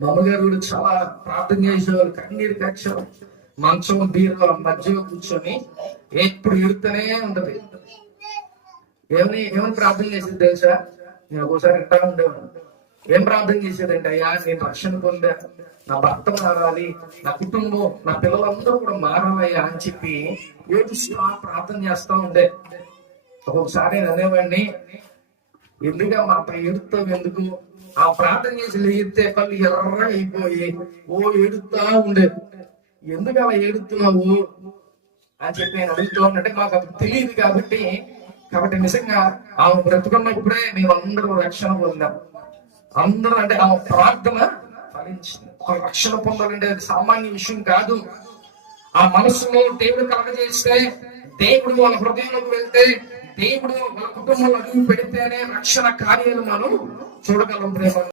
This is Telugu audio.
మా అమ్మగారు కూడా చాలా ప్రార్థన చేసేవాళ్ళు, కన్నీరు కక్షలు, మంచం బీరువా మధ్యలో కూర్చొని ఎప్పుడు ఎడుతూనే ఉంటది. ఏమని ప్రార్థన చేసేది తెలుసా? నేను ఒక్కోసారి ఇంటా ఉండేవాడు. ఏం ప్రార్థన చేసేదంటే, అయ్యా నేను రక్షణ పొందా, నా భర్త మారాలి, నా కుటుంబం, నా పిల్లలందరూ కూడా మారాలయ్యా అని చెప్పి ఏడుస్తూ ప్రార్థన చేస్తా ఉండే. ఒక్కొక్కసారి నేను అనేవాడిని, ఎందుకమ్మా అట్లా ఏడుస్తావు, ఎందుకు? ఆ ప్రార్థన చేసి ఎత్తే కళ్ళు ఎర్రగా అయిపోయి ఏడుస్తా ఉండేది. ఎందుకు అలా ఏడుస్తున్నావు అని చెప్పి నేను అడుగుతూ ఉన్నట్టే మాకు అది తెలియదు కాబట్టి నిజంగా ఆమె బ్రతుకున్నప్పుడే మేమందరూ రక్షణ పొందాం. అందరూ అంటే ఆమె ప్రార్థన ఫలించింది. ఒక రక్షణ పొందాలంటే అది సామాన్య విషయం కాదు. ఆ మనసులో దేవుడు కలగజేస్తే, దేవుడు వాళ్ళ హృదయంలోకి వెళ్తే, దేవుడు వాళ్ళ కుటుంబంలో అడుగు పెడితేనే రక్షణ కార్యాలు మనం చూడగలం. ప్రేమ